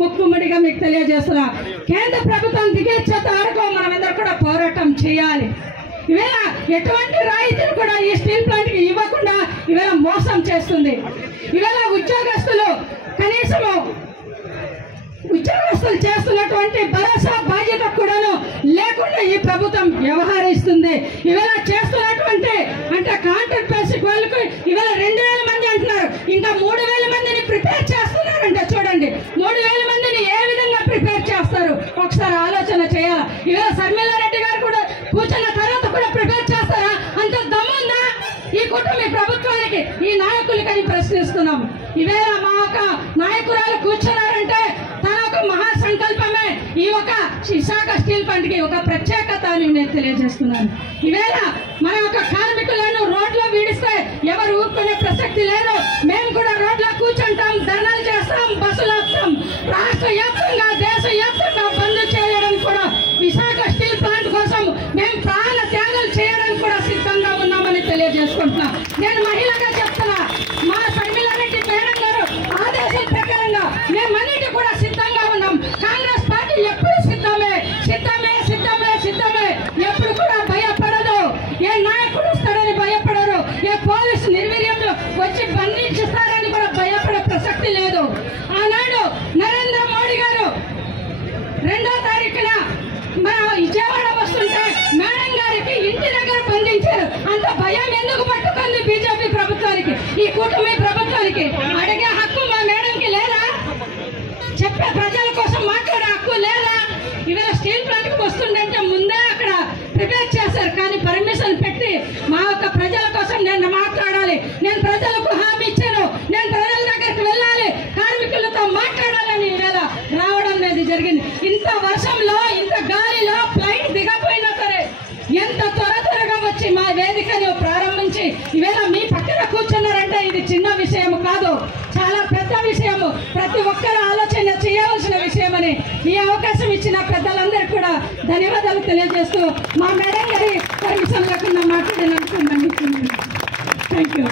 ముక్కుముడిగా మీకు తెలియజేస్తున్నా. కేంద్ర ప్రభుత్వం దిగేచ్చేంత వరకు మనమందరూ కూడా పోరాటం చేయాలి. ఇవాళ ఎటువంటి రాయితీలు కూడా ఈ స్టీల్ ప్లాంట్కి ఇవ్వకుండా ఇవాళ మోసం చేస్తుంది. ఇవాళ ఉద్యోగస్తులు కనీసము ఉద్యోగస్తులు చేస్తున్నటువంటి భరోసా బాధ్యత కూడాను లేకుండా ఈ ప్రభుత్వం వ్యవహరిస్తుంది. ఇవాళ చేస్తున్నటువంటి అంటే కాంట్రాక్ట్ బేసిక్ వాళ్ళకు ఇవాళ 2000 మంది అంటున్నారు, ఇంకా 3000 మందిని ప్రిపేర్ చేస్తున్నారంటే చూడండి, 3000 మందిని ఏ విధంగా ప్రిపేర్ చేస్తారు ఒకసారి ఆలోచన చేయాలి. ఇవాళ శర్మిలారెడ్డి గారు కూడా కూర్చున్న తర్వాత కూడా ప్రిపేర్ చేస్తారా? అంత దమ్ముందా ఈ కుటుంబ ప్రభుత్వానికి, ఈ నాయకులకని ప్రశ్నిస్తున్నాం. ఇవేళ మా ఒక నాయకురాలు కూర్చున్నారంటే తన ఒక మహాసంకల్పమే ఈ ఒక విశాఖ స్టీల్ ప్లాంట్ కి ఒక ప్రత్యేకత అని నేను తెలియజేస్తున్నాను. ఈవేళ మన యొక్క కార్మికులను రోడ్లో వీడిస్తే ఎవరు ఊరుకునే ప్రసక్తి లేదు. మేము కూడా రోడ్లో కూర్చుంటాం, ధర్నాలు చేస్తాం, బస్సులు ఆపుతాం. రాష్ట్ర వ్యాప్తంగా దేశ వ్యాప్తంగా బంద్ చేయడానికి కూడా విశాఖ స్టీల్ ప్లాంట్ కోసం మేము ప్రాణ త్యాగాలు చేయడానికి కూడా సిద్ధంగా ఉన్నామని తెలియజేసుకుంటున్నాం. నేను మహిళగా చెప్తున్నా, మా శర్మిలారెడ్డి మేడం గారు ఆదేశాల ప్రకారంగా మేమన్నిటి కూడా సిద్ధంగా ఉన్నాం. కాంగ్రెస్ పార్టీ ఎప్పుడు సిద్ధమే సిద్ధమే సిద్ధమే సిద్ధమే, ఎప్పుడు కూడా భయపడదు. ఏ నాయకుడు వస్తాడని భయపడరు, ఏ పోలీసు నిర్వీర్యంలో వచ్చి బంధించుస్తారని కూడా భయపడే ప్రసక్తి లేదు. ఆనాడు నరేంద్ర మోడీ గారు 2వ తారీఖున మన విజయవాడ వస్తుంటే మేడం గారికి ఇంటి దగ్గర బంధించారు. అంత భయం ఎందుకు పట్టుకుంది బీజేపీ ప్రభుత్వానికి, ఈ కూటమి ప్రభుత్వానికి? అడిగే హక్కు మా మేడంకి లేదా? చెప్పే ప్రజల కోసం మాట్లాడే హక్కు లేదా? ఇవాళ స్టీల్ ప్లాంట్కి వస్తుందంటే ముందే అక్కడ ప్రిపేర్ చేశారు, కానీ పర్మిషన్ పెట్టి మా యొక్క ప్రజల కోసం నేను మాట్లాడాలి, నేను ప్రజలకు హామీ ఇచ్చాను, నేను ప్రజల దగ్గరికి వెళ్ళాలి, కార్మికులతో మాట్లాడాలని ఇవాళ రావడం అనేది జరిగింది. ఇంత వర్షంలో ఇంత గాలిలో ఫ్లైట్ దిగపోయినా సరే ఎంత త్వరగా వచ్చి మా వేదికను ప్రారంభించి ఇవాళ మీ పక్కన కూర్చున్నారంటే ఇది చిన్న విషయం కాదు, చాలా పెద్ద విషయము. ప్రతి ఒక్కరు ఆలోచన చేయవలసిన విషయమని ఈ అవకాశం ఇచ్చిన పెద్దలందరికీ కూడా ధన్యవాదాలు తెలియజేస్తూ మా మేడం గారి పర్మిషన్ లేకుండా మాట్లాడినందుకు మన్నిస్తున్నాను. Thank you.